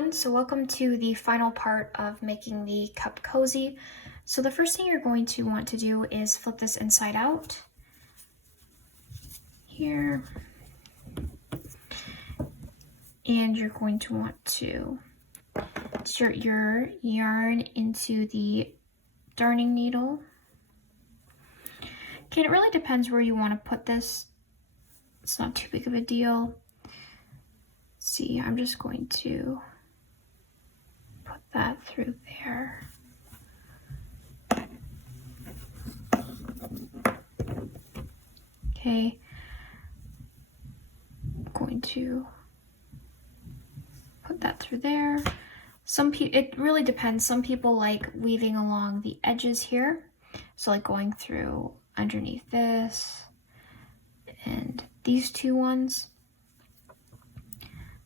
everyone, so welcome to the final part of making the cup cozy. So the first thing you're going to want to do is flip this inside out here, and you're going to want to insert your yarn into the darning needle. Okay, it really depends where you want to put this. It's not too big of a deal. See, I'm just going to put that through there. Okay, I'm going to put that through there. It really depends. Some people like weaving along the edges here. So like going through underneath this and these two ones.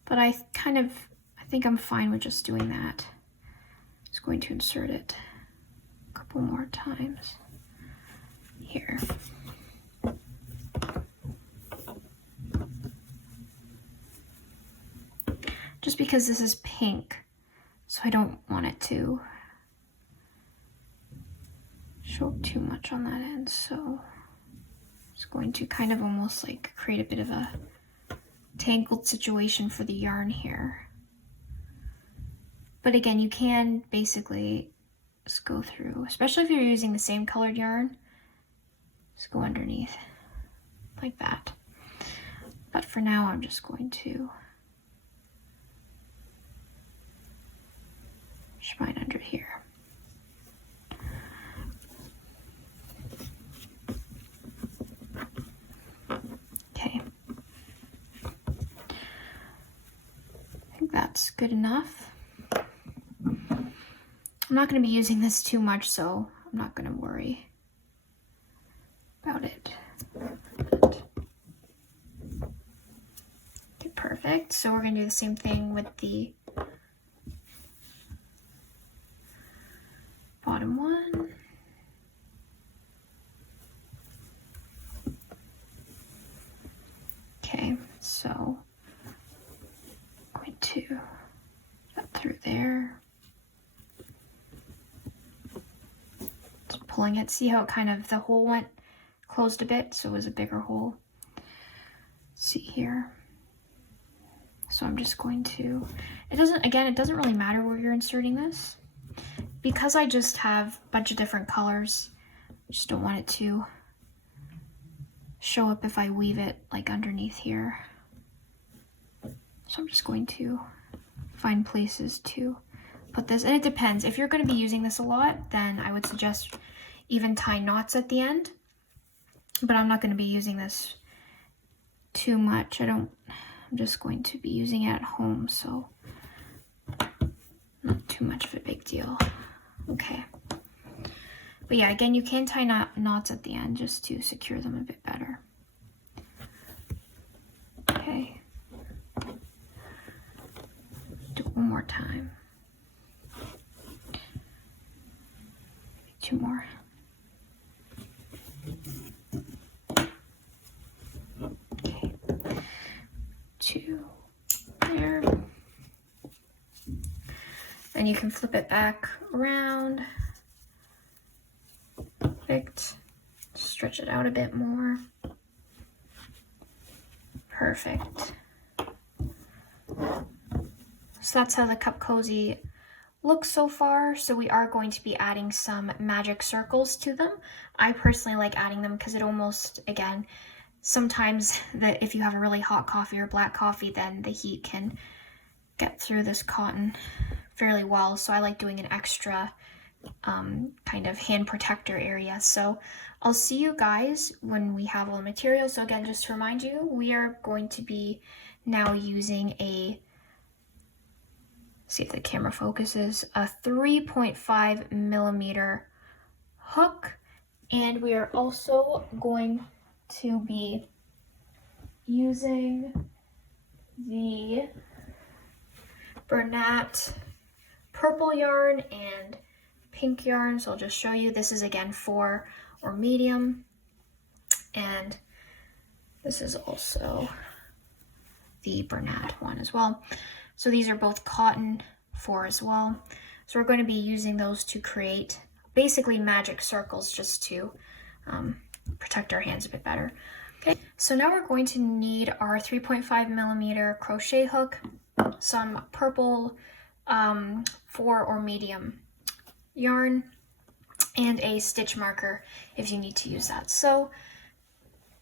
But I think I'm fine with just doing that. Just going to insert it a couple more times here. Just because this is pink, so I don't want it to show too much on that end. So it's going to kind of almost like create a bit of a tangled situation for the yarn here. But again, you can basically just go through, especially if you're using the same colored yarn, just go underneath like that. But for now, I'm just going to push mine under here. Okay. I think that's good enough. I'm not going to be using this too much, so I'm not going to worry about it. Okay, perfect. So we're going to do the same thing with the bottom one. Okay, so I'm going to put that through there. Just pulling it. See how it kind of, the hole went closed a bit, so it was a bigger hole. See here. So I'm just going to, it doesn't really matter where you're inserting this. Because I just have a bunch of different colors, I just don't want it to show up if I weave it like underneath here. So I'm just going to find places to put this. And it depends. If you're going to be using this a lot, then I would suggest even tie knots at the end. But I'm not going to be using this too much. I'm just going to be using it at home, so not too much of a big deal. Okay. But yeah, again, you can tie knots at the end just to secure them a bit better. Okay. Do it one more time. Two more. Okay. Two there. Then you can flip it back around. Perfect. Stretch it out a bit more. Perfect. So that's how the cup cozy looks so far. So we are going to be adding some magic circles to them. I personally like adding them because it almost, again, sometimes if you have a really hot coffee or black coffee, then the heat can get through this cotton fairly well. So I like doing an extra kind of hand protector area. So I'll see you guys when we have all the materials. So again, just to remind you, we are going to be now using see if the camera focuses, a 3.5 millimeter hook. And we are also going to be using the Bernat purple yarn and pink yarn. So I'll just show you. This is again 4 or medium. And this is also the Bernat one as well. So these are both cotton 4 as well. So we're going to be using those to create basically magic circles just to protect our hands a bit better. Okay, so now we're going to need our 3.5mm crochet hook, some purple 4 or medium yarn, and a stitch marker if you need to use that. So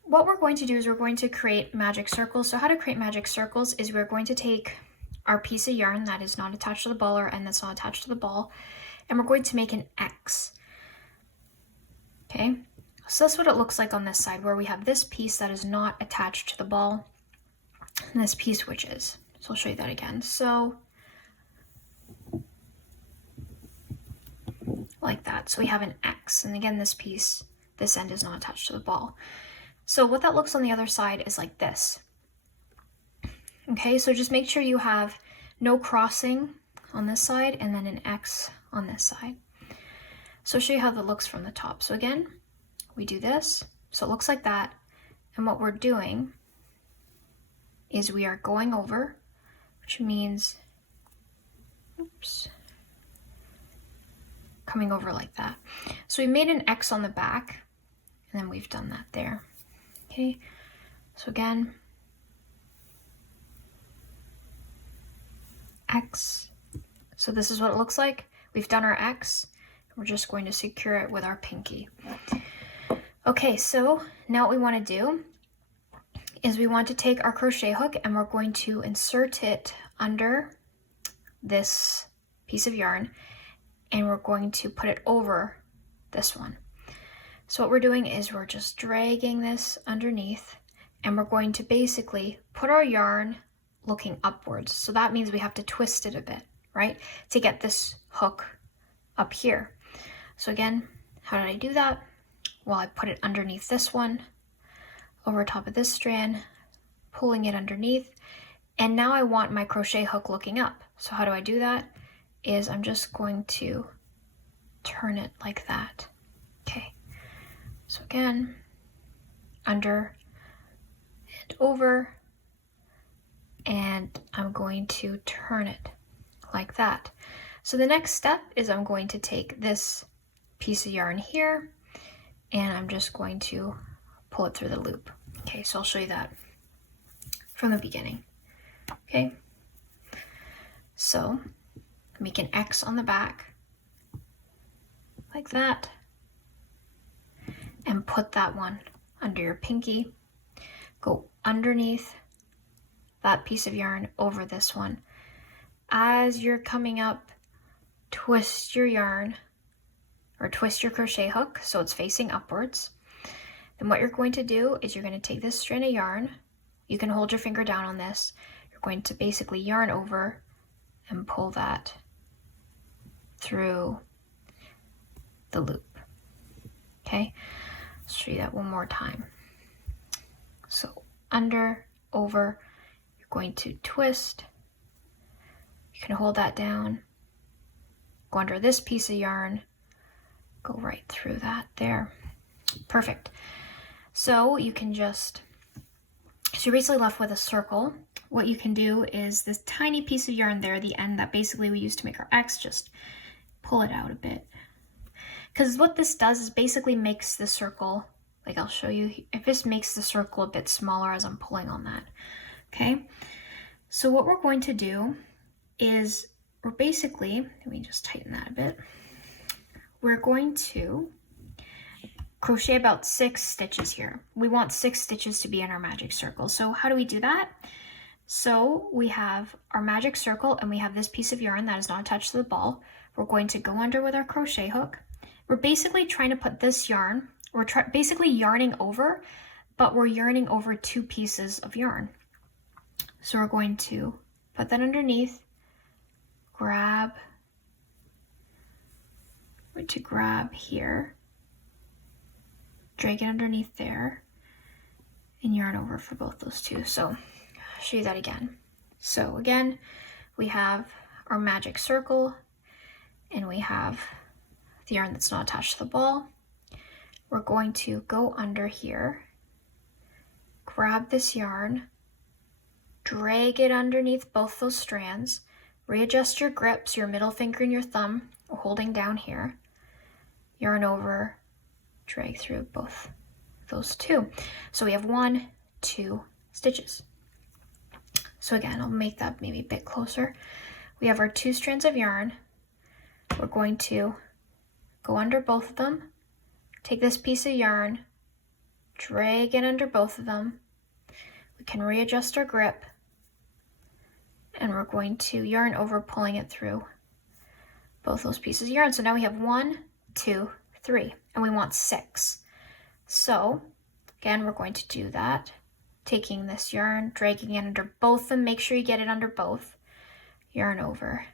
what we're going to do is we're going to create magic circles. So how to create magic circles is we're going to take our piece of yarn that is not attached to the ball or end that's not attached to the ball, and we're going to make an X. Okay, so that's what it looks like on this side, where we have this piece that is not attached to the ball and this piece which is. So I'll show you that again. So like that. So we have an X, and again this piece, this end is not attached to the ball. So what that looks on the other side is like this. Okay, so just make sure you have no crossing on this side and then an X on this side. So I'll show you how that looks from the top. So again, we do this, so it looks like that, and what we're doing is we are going over, which means, oops, coming over like that. So we made an X on the back, and then we've done that there. Okay, so again, X. So this is what it looks like. We've done our X. We're just going to secure it with our pinky. Okay, so now what we want to do is we want to take our crochet hook and we're going to insert it under this piece of yarn, and we're going to put it over this one. So what we're doing is we're just dragging this underneath, and we're going to basically put our yarn looking upwards. So that means we have to twist it a bit, right, to get this hook up here. So again, how did I do that? Well, I put it underneath this one, over top of this strand, pulling it underneath, and now I want my crochet hook looking up. So how do I do that? Is I'm just going to turn it like that. Okay, so again, under and over, and I'm going to turn it like that. So the next step is I'm going to take this piece of yarn here, and I'm just going to pull it through the loop. Okay, so I'll show you that from the beginning. Okay, so make an X on the back like that, and put that one under your pinky. Go underneath that piece of yarn over this one. As you're coming up, twist your yarn, or twist your crochet hook so it's facing upwards. Then what you're going to do is you're going to take this strand of yarn. You can hold your finger down on this. You're going to basically yarn over and pull that through the loop. Okay, let's show you that one more time. So under, over, you're going to twist. You can hold that down, go under this piece of yarn, go right through that there. Perfect. So you can just, so you're basically left with a circle. What you can do is this tiny piece of yarn there, the end that basically we used to make our X, just pull it out a bit. Because what this does is basically makes the circle, like I'll show you, if this makes the circle a bit smaller as I'm pulling on that. Okay, so what we're going to do is we're basically, let me just tighten that a bit. We're going to crochet about 6 stitches here. We want 6 stitches to be in our magic circle. So how do we do that? So we have our magic circle and we have this piece of yarn that is not attached to the ball. We're going to go under with our crochet hook. We're basically trying to put this yarn, we're basically yarning over, but we're yarning over 2 pieces of yarn. So we're going to put that underneath, grab, we're going to grab here, drag it underneath there, and yarn over for both those 2. So I'll show you that again. So again, we have our magic circle, and we have the yarn that's not attached to the ball. We're going to go under here, grab this yarn, drag it underneath both those strands, readjust your grips, your middle finger and your thumb are holding down here, yarn over, drag through both those two. So we have 1, 2 stitches. So again, I'll make that maybe a bit closer. We have our 2 strands of yarn. We're going to go under both of them, take this piece of yarn, drag it under both of them. We can readjust our grip, and we're going to yarn over, pulling it through both those pieces of yarn. So now we have 1, 2, 3, and we want 6. So again, we're going to do that, taking this yarn, dragging it under both of them. Make sure you get it under both. Yarn over.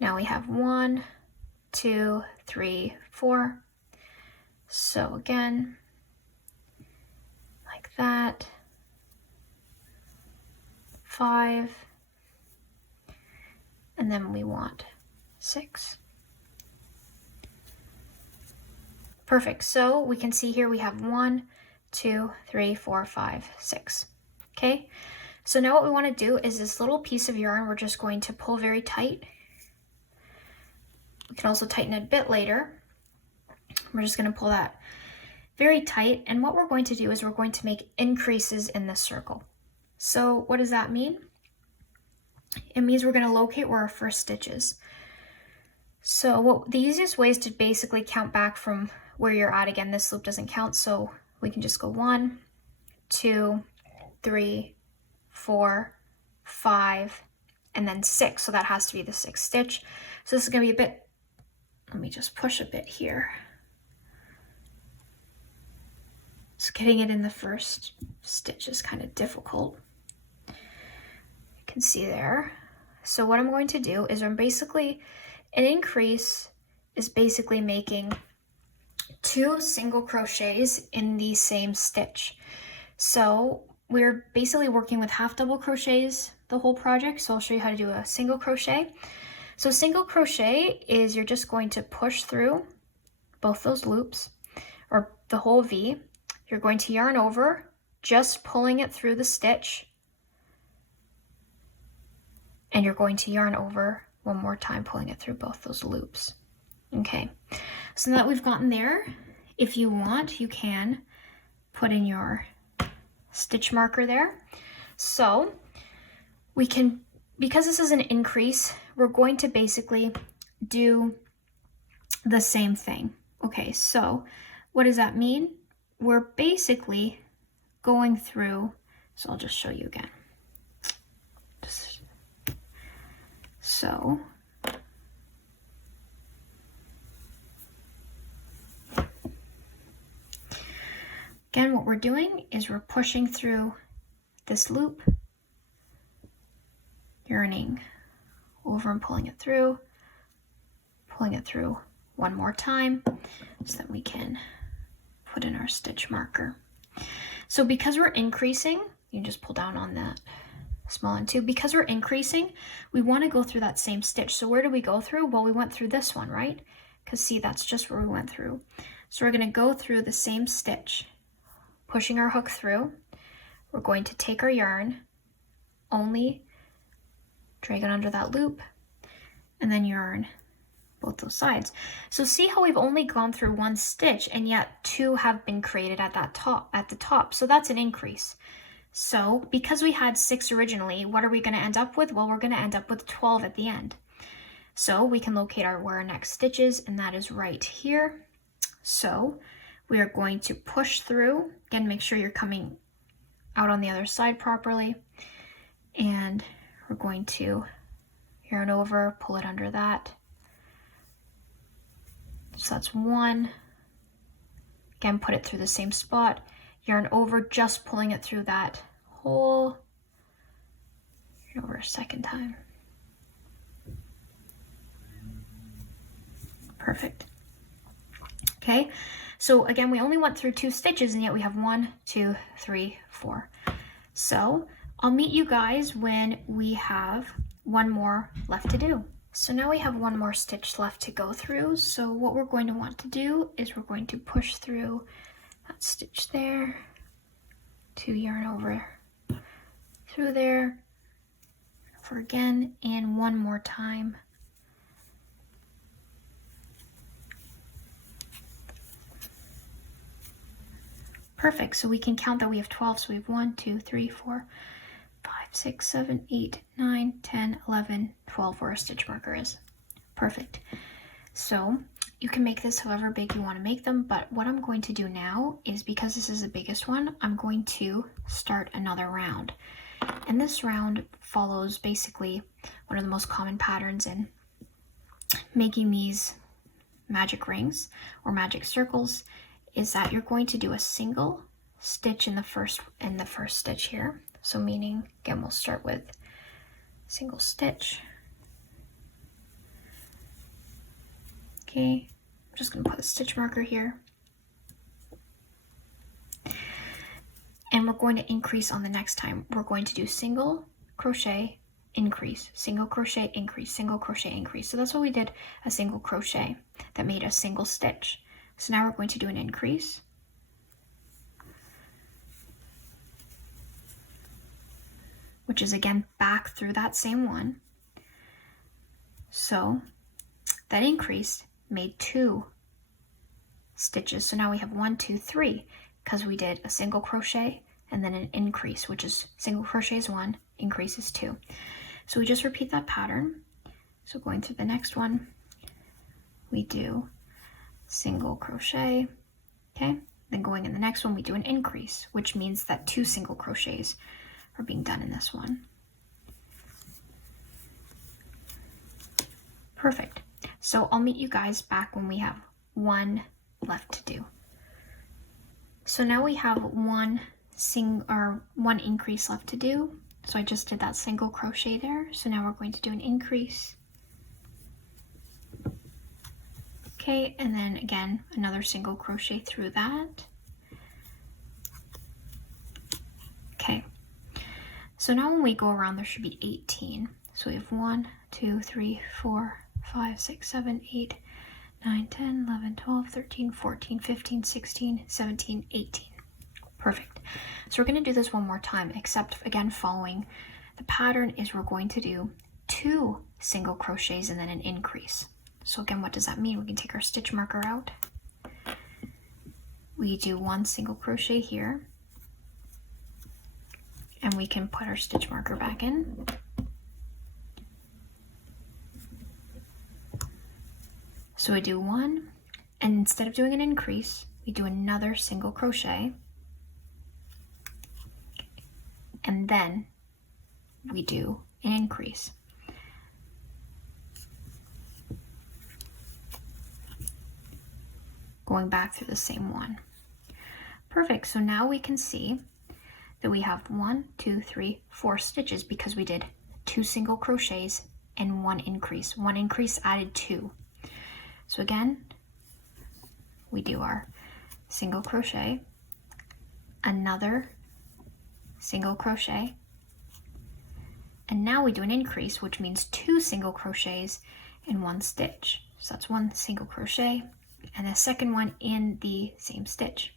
Now we have 1, 2, 3, 4. So again, like that. 5. And then we want 6. Perfect. So we can see here we have 1, 2, 3, 4, 5, 6. Okay. So now what we want to do is this little piece of yarn, we're just going to pull very tight. We can also tighten it a bit later. We're just going to pull that very tight. And what we're going to do is we're going to make increases in this circle. So what does that mean? It means we're going to locate where our first stitch is. So the easiest way is to basically count back from where you're at. Again, this loop doesn't count, so we can just go 1, 2, 3, 4, 5, and then 6. So that has to be the 6th stitch. So this is going to be a bit, let me just push a bit here. So getting it in the first stitch is kind of difficult. You can see there. So what I'm going to do is an increase is basically making 2 single crochets in the same stitch. So we're basically working with half double crochets the whole project. So I'll show you how to do a single crochet. So single crochet is you're just going to push through both those loops or the whole V. You're going to yarn over, just pulling it through the stitch. And you're going to yarn over one more time, pulling it through both those loops. Okay, so now that we've gotten there, if you want, you can put in your stitch marker there. So we can, because this is an increase, we're going to basically do the same thing. Okay, so what does that mean? We're basically going through, so I'll just show you again. So again, what we're doing is we're pushing through this loop, yarning over and pulling it through one more time so that we can put in our stitch marker. So because we're increasing, you can just pull down on that small one too. Because we're increasing, we want to go through that same stitch. So where do we go through? Well, we went through this one, right? Because see, that's just where we went through. So we're going to go through the same stitch, pushing our hook through. We're going to take our yarn, only drag it under that loop, and then yarn both those sides. So see how we've only gone through 1 stitch and yet 2 have been created at the top. So that's an increase. So because we had 6 originally, what are we going to end up with? Well, we're going to end up with 12 at the end. So we can locate where our next stitch is, and that is right here. So we are going to push through. Again, make sure you're coming out on the other side properly. And we're going to yarn over, pull it under that. So that's 1. Again, put it through the same spot. Yarn over, just pulling it through that hole. Yarn over a second time. Perfect. Okay, so again, we only went through 2 stitches and yet we have 1, 2, 3, 4. So I'll meet you guys when we have 1 more left to do. So now we have 1 more stitch left to go through. So what we're going to want to do is we're going to push through that stitch there, 2 yarn over through there, for again, and one more time. Perfect, so we can count that we have 12, so we have 1, 2, 3, 4, 5, 6, 7, 8, 9, 10, 11, 12, where our stitch marker is. Perfect. So you can make this however big you want to make them, but what I'm going to do now is, because this is the biggest one, I'm going to start another round. And this round follows basically one of the most common patterns in making these magic rings or magic circles, is that you're going to do a single stitch in the first stitch here. So meaning, again, we'll start with single stitch. Okay, I'm just going to put a stitch marker here. And we're going to increase on the next time. We're going to do single crochet, increase, single crochet, increase, single crochet, increase. So that's what we did, a single crochet that made a single stitch. So now we're going to do an increase. Which is again back through that same one. So that increase made 2 stitches. So now we have 1, 2, 3, because we did a single crochet and then an increase, which is single crochet is 1, increase is 2. So we just repeat that pattern. So going through the next one, we do single crochet, okay? Then going in the next one, we do an increase, which means that 2 single crochets are being done in this one. Perfect. So I'll meet you guys back when we have 1 left to do. So now we have one increase left to do. So I just did that single crochet there. So now we're going to do an increase. Okay, and then again, another single crochet through that. Okay, so now when we go around, there should be 18. So we have 1, 2, 3, 4, 5, 6, 7, 8, 9, 10, 11, 12, 13, 14, 15, 16, 17, 18. Perfect. So we're going to do this one more time, except again, following the pattern is we're going to do 2 single crochets and then an increase. So again, what does that mean? We can take our stitch marker out. We do 1 single crochet here. And we can put our stitch marker back in. So we do 1, and instead of doing an increase, we do another single crochet. And then we do an increase. Going back through the same one. Perfect, so now we can see that we have 1, 2, 3, 4 stitches because we did 2 single crochets and 1 increase. 1 increase added 2. So again, we do our single crochet, another single crochet, and now we do an increase, which means 2 single crochets and 1 stitch. So that's 1 single crochet and the second one in the same stitch.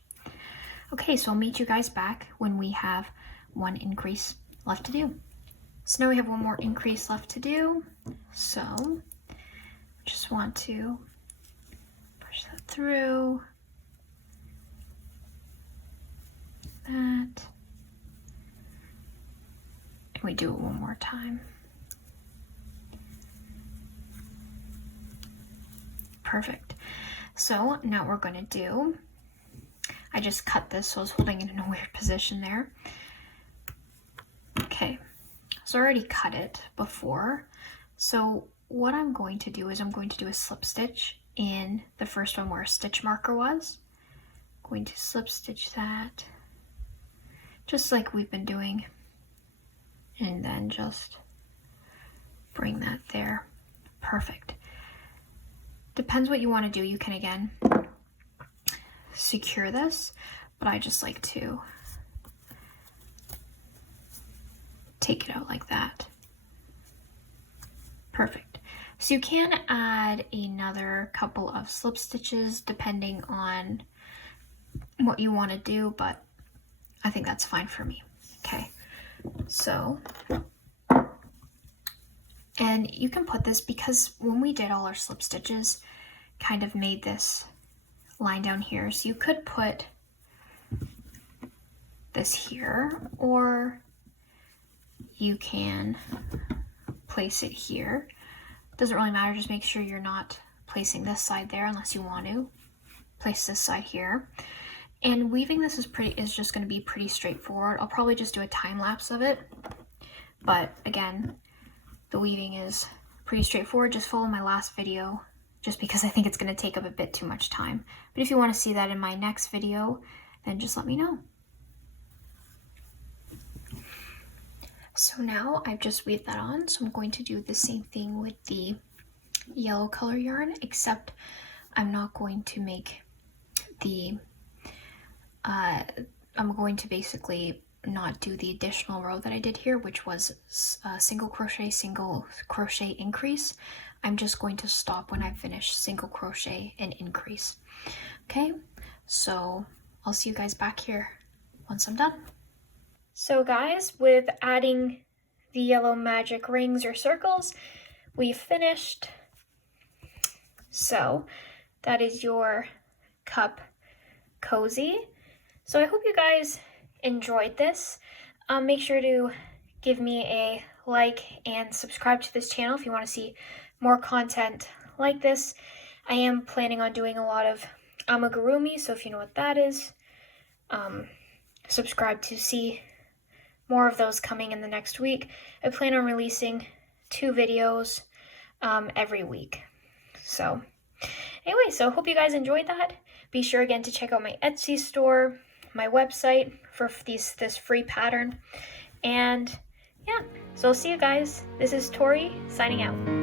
Okay, so I'll meet you guys back when we have 1 increase left to do. So now we have 1 more increase left to do. So I just want to push that through. That. And we do it 1 more time. Perfect. So now what we're going to do, I just cut this, so I was holding it in a weird position there. Okay, so I already cut it before. So what I'm going to do is I'm going to do a slip stitch in the first one where a stitch marker was. I'm going to slip stitch that, just like we've been doing, and then just bring that there. Perfect. Depends what you want to do. You can again secure this, but I just like to take it out like that. Perfect. So you can add another couple of slip stitches depending on what you want to do, but I think that's fine for me. Okay, So, and you can put this, because when we did all our slip stitches, kind of made this line down here. So you could put this here, or you can place it here. Doesn't really matter, just make sure you're not placing this side there unless you want to. Place this side here. And weaving this is just going to be pretty straightforward. I'll probably just do a time lapse of it. But again, the weaving is pretty straightforward. Just follow my last video, just because I think it's going to take up a bit too much time. But if you want to see that in my next video, then just let me know. So now I've just weaved that on, so I'm going to do the same thing with the yellow color yarn, except I'm not going to make the, I'm going to basically not do the additional row that I did here, which was single crochet, increase. I'm just going to stop when I finish single crochet and increase. Okay, so I'll see you guys back here once I'm done. So guys, with adding the yellow magic rings or circles, we've finished. So that is your cup cozy. So I hope you guys enjoyed this. Make sure to give me a like and subscribe to this channel if you want to see more content like this. I am planning on doing a lot of amigurumi, so if you know what that is, subscribe to see more of those coming in the next week. I plan on releasing 2 videos every week. So anyway, so hope you guys enjoyed that. Be sure again to check out my Etsy store, my website for this free pattern. And yeah, so I'll see you guys. This is Tori signing out.